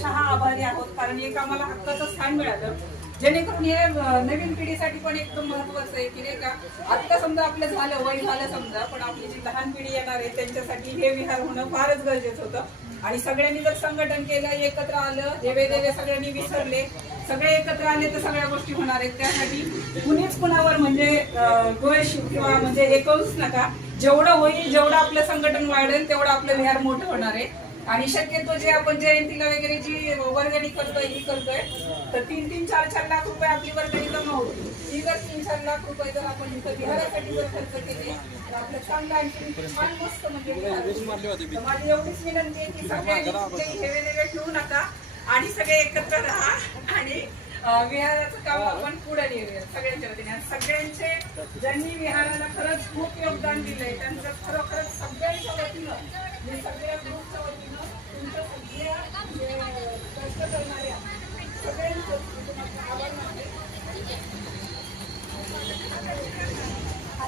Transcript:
अक्षरशः आभारी आहोत कारण एक आम्हाला हक्काचं स्थान मिळालं. जेणेकरून हे नवीन पिढीसाठी पण एकदम महत्वाचं आहे की नाही का आता समजा आपलं झालं वय झालं समजा पण आपली जी लहान पिढी येणार आहे त्यांच्यासाठी हे विहार होणं फारच गरजेचं होतं. आणि सगळ्यांनी जर संघटन केलं एकत्र आलं देवे देवे सगळ्यांनी विसरले सगळे एकत्र आले तर सगळ्या गोष्टी होणार आहेत. त्यासाठी कुणीच कुणावर म्हणजे द्वेष किंवा म्हणजे एकवूच नका. जेवढं होईल जेवढं आपलं संघटन वाढेल तेवढं आपलं विहार मोठं होणार आहे. आणि शक्यतो जे आपण जयंतीला वगैरे जी वर्गणी करतोय ही करतोय तर तीन तीन चार चार लाख रुपये आपली वर्गणी जमा होती. ही जर तीन चार लाख रुपये जर आपण इथं विहारासाठी जर खर्च केले तर आपलं चांगलं आणखी छान मस्त म्हणजे माझी एवढीच विनंती आहे की सगळ्यांनी कुठेही हेवे देवे ठेवू नका आणि सगळे एकत्र राहा आणि विहाराचं काम आपण पुढे नेऊया सगळ्यांच्या वतीने. आणि सगळ्यांचे ज्यांनी विहाराला खरंच खूप योगदान दिलंय त्यांचं खरोखरच सगळ्यांच्या वतीनं